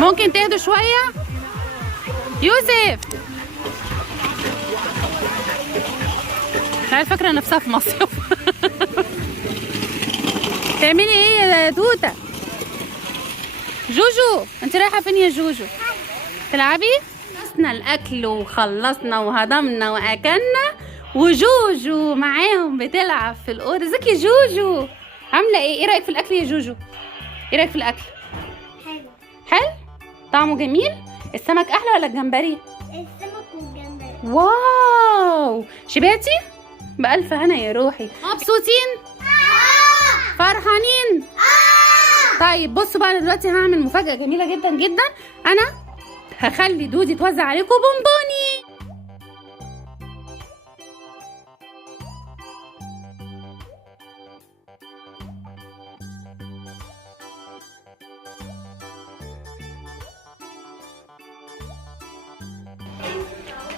ممكن تهدوا شويه؟ يوسف العيال فاكره نفسها في مصيف. تعملي ايه يا توته؟ جوجو انت رايحه فين يا جوجو؟ تلعبي؟ خلصنا الاكل وخلصنا وهضمنا واكلنا، وجوجو معاهم بتلعب في الاوضه. ازيك يا جوجو؟ عامله ايه؟ ايه رايك في الاكل يا جوجو؟ ايه رايك في الاكل؟ حلو. حلو؟ طعمه جميل؟ السمك احلى ولا الجمبري؟ السمك والجمبري. واو، شبعتي؟ بألف هنا يا روحي. مبسوطين؟ فرحانين؟ طيب بصوا بقى، انا دلوقتي هعمل مفاجأة جميلة جدا جدا. انا هخلي دودي توزع عليكم بونبوني.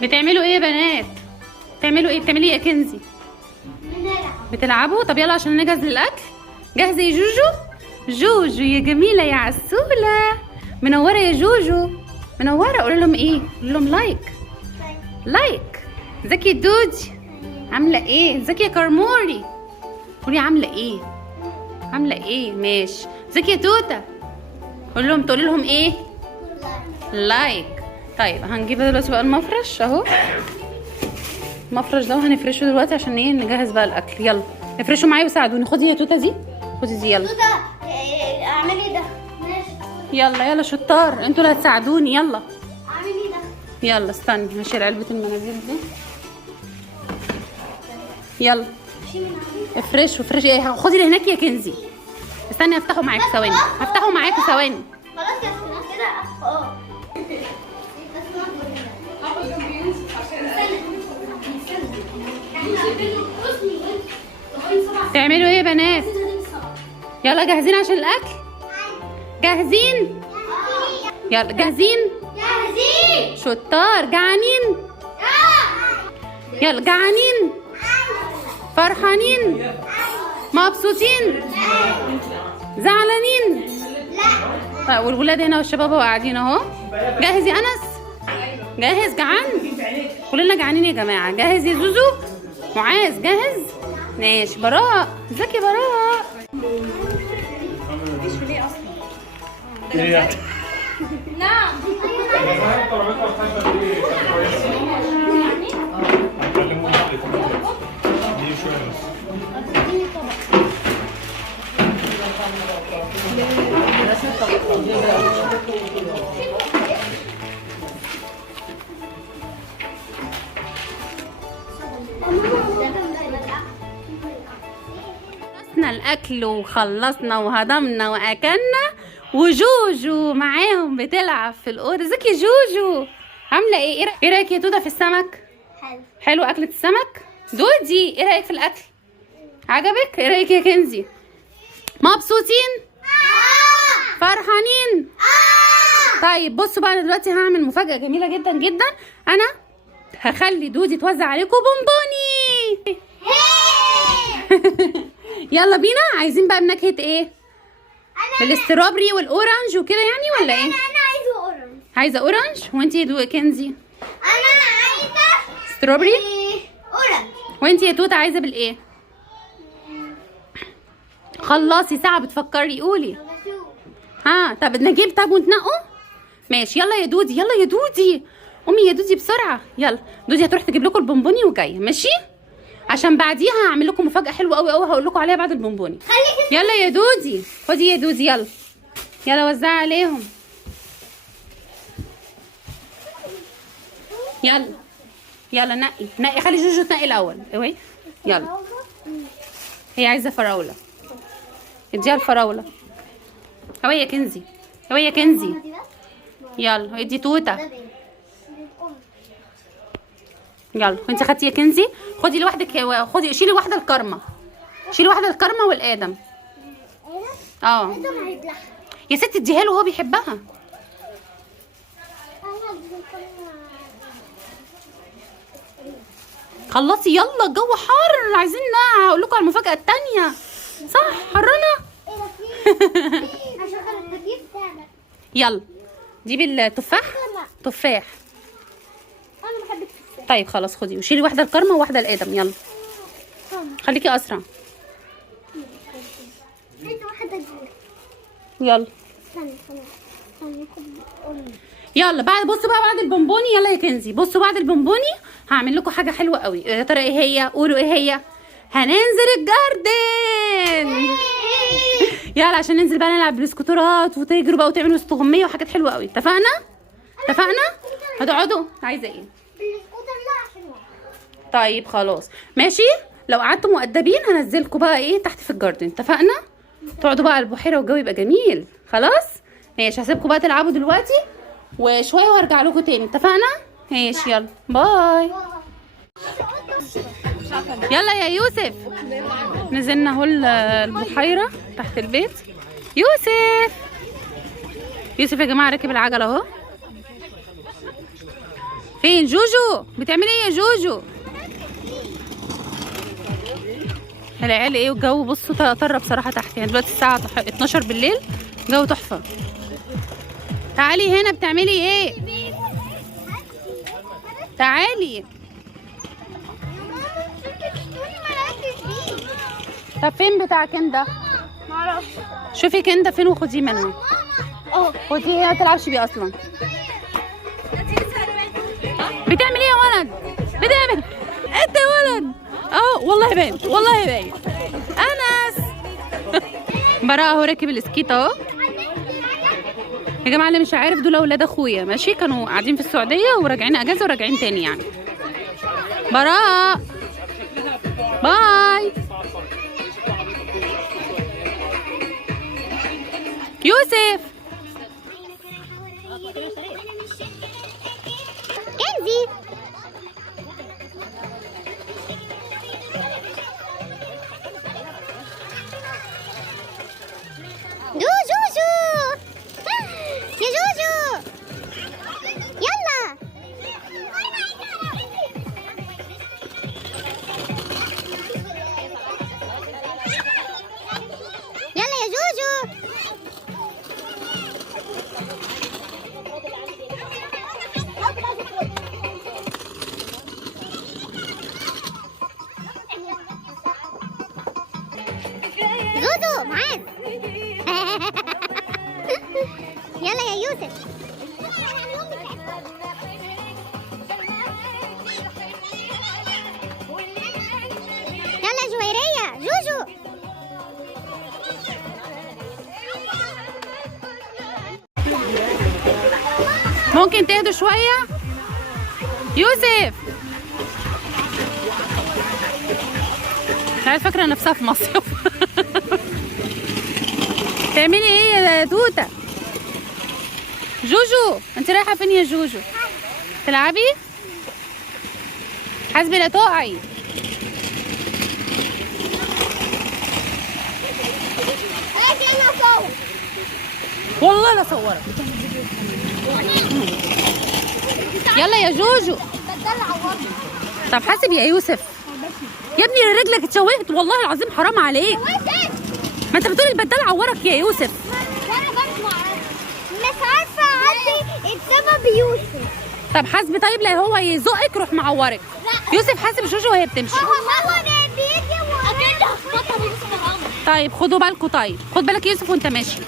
بتعملوا ايه يا بنات؟ بتعملوا ايه؟ بتعملي ايه يا كنزي؟ بتلعبوا؟ طب يلا عشان نجهز للاكل. جاهزه يا جوجو؟ جوجو يا جميله يا عسوله، منوره يا جوجو، منوره. قولوا لهم ايه؟ قولوا لهم لايك. لايك. ازيك يا دودي؟ عامله ايه؟ ازيك يا كرموري؟ قولي عامله ايه؟ عامله ايه؟ ماشي. ازيك يا توته؟ قولوا لهم، تقولي لهم ايه؟ لايك. طيب هنجيب دلوقتي بقى المفرش اهو. المفرش ده هنفرشه دلوقتي عشان ايه؟ نجهز بقى الاكل. يلا افرشوا معايا وساعدوني. خدي يا توته دي، خدي دي. يلا توته اعملي ده. ماشي. يلا يلا شطار، انتوا اللي هتساعدوني. يلا اعملي ده. يلا استني هشيل علبه المناديل دي. يلا افرشوا افرشوا. ايه؟ خدي اللي هناك يا كنزي. استني هفتحه معاكي ثواني، هفتحه معاكي ثواني. خلاص يا سنة كده. تعملوا ايه يا بنات؟ يلا جاهزين عشان الاكل؟ جاهزين؟ يلا جاهزين؟ جاهزين. شطار. جعانين؟ يلا جعانين؟ فرحانين؟ مبسوطين؟ زعلانين؟ لا. طيب والولاد هنا والشباب قاعدين اهو. جاهز يا انس؟ جاهز؟ جعان؟ كلنا جعانين يا جماعه. جاهز يا زوزو؟ معاذ جاهز؟ ماشي. براء ازيك يا براء؟ نعم. خلصنا الاكل وخلصنا وهضمنا واكلنا، وجوجو معاهم بتلعب في الاوضه. ازيك يا جوجو؟ عامله ايه؟ ايه رايك يا توته في السمك؟ حلو. حلو اكله السمك؟ دودي ايه رايك في الاكل؟ عجبك؟ ايه رايك يا كنزي؟ مبسوطين؟ فرحانين؟ طيب بصوا بقى، انا دلوقتي هعمل مفاجأة جميلة جدا جدا. انا هخلي دودي توزع عليكم بونبوني. يلا بينا. عايزين بقى بنكهة ايه؟ بالاستروبري والاورنج وكده يعني ولا ايه؟ انا عايزه اورنج. عايزة اورنج؟ وانتي يا كنزي؟ انا عايزه ستروبري. اورنج. وانتي يا توته عايزة بالايه؟ خلصي ساعة بتفكري. قولي. ها طب نجيب طب ونتنقوا. ماشي. يلا يا دودي، يلا يا دودي، قومي يا دودي بسرعه. يلا دودي هتروح تجيب لكم البونبوني وجايه. ماشي؟ عشان بعديها هعمل لكم مفاجاه حلوه قوي قوي هقول لكم عليها بعد البونبوني. يلا يا دودي، خدي يا دودي. يلا يلا وزعي عليهم. يلا يلا نقي نقي. خلي جوجو تنقي الاول. اوعي. يلا هي عايزه فراوله، اديها الفراوله. اوعي يا كنزي، اوعي يا كنزي. يلا ادي توته. يلا وانت خدتي يا كنزي. خدي لوحدك، خدي شيلي واحده الكرمه، شيلي واحده الكرمه والادم. اه يا ستي اديها له هو بيحبها. خلصي يلا، الجو حر. عايزين هقول لكم على المفاجاه التانيه. صح حرنا. يلا جيبي التفاح. تفاح. انا بحب التفاح. طيب خلاص خدي وشيلي واحده الكرمه وواحده الادم. يلا خليكي اسرع. عايزه واحده كبيره. يلا استني خد أمي. يلا بصوا بقى بعد البونبوني. يلا يا كنزي بصوا بعد البونبوني هعمل لكم حاجه حلوه قوي. يا ترى ايه هي؟ قولوا ايه هي. هننزل الجاردن. يلا عشان ننزل بقى نلعب بالسكوترات وتجروا بقى وتعملوا استغميه وحاجات حلوه قوي. اتفقنا؟ هتقعدوا؟ عايزه ايه؟ بالسكوتر لا عشان طيب خلاص ماشي. لو قعدتوا مؤدبين هنزلكم بقى ايه تحت في الجاردن. اتفقنا؟ تقعدوا بقى على البحيره والجو يبقى جميل. خلاص ماشي. هسيبكم بقى تلعبوا دلوقتي وشويه وهرجع لكم تاني. اتفقنا؟ ماشي يلا باي. يلا يا يوسف نزلنا اهو البحيره تحت البيت. يوسف يا جماعه راكب العجله اهو. فين جوجو؟ بتعملي ايه يا جوجو؟ العيال ايه والجو بصوا طر بصراحه تحت. يعني دلوقتي الساعه 12 بالليل جو تحفه. تعالي هنا بتعملي ايه؟ تعالي. طب فين بتاع كندا؟ معرفش. شوفي كندا فين وخديه منها. خديه هي ما تلعبش بيه اصلا. بتعمل ايه يا ولد؟ بتعمل انت يا ولد اهو. والله باين والله باين. انس براء اهو راكب السكيت اهو. يا جماعه اللي مش عارف دول اولاد اخويا ماشي. كانوا قاعدين في السعوديه وراجعين اجازه وراجعين تاني يعني. براء باي. يوسف كنزي جوجو يا جوجو يلا. يلا يا جوجو. زوزو معاذ. يلا يا يوسف. يلا جويرية جوجو. ممكن تهدوا شويه؟ يوسف عارف فاكره نفسها في مصيف. تعملي ايه يا توته؟ جوجو انت رايحه فين يا جوجو؟ تلعبي؟ حاسبي لا تقعي. والله لا صورك. يلا يا جوجو. طب حاسب يا يوسف. يا ابني رجلك اتشوهت والله العظيم حرام عليك. ما انت بتقول البدال عورك يا يوسف. مش عارفه اعدي السبب يوسف. طب حاسبي. طيب لا هو يزقك روح معورك. يوسف حاسب جوجو وهي بتمشي. هو بيجي اكيد. طيب خدوا بالكم. طيب خد بالك يا يوسف وانت ماشي.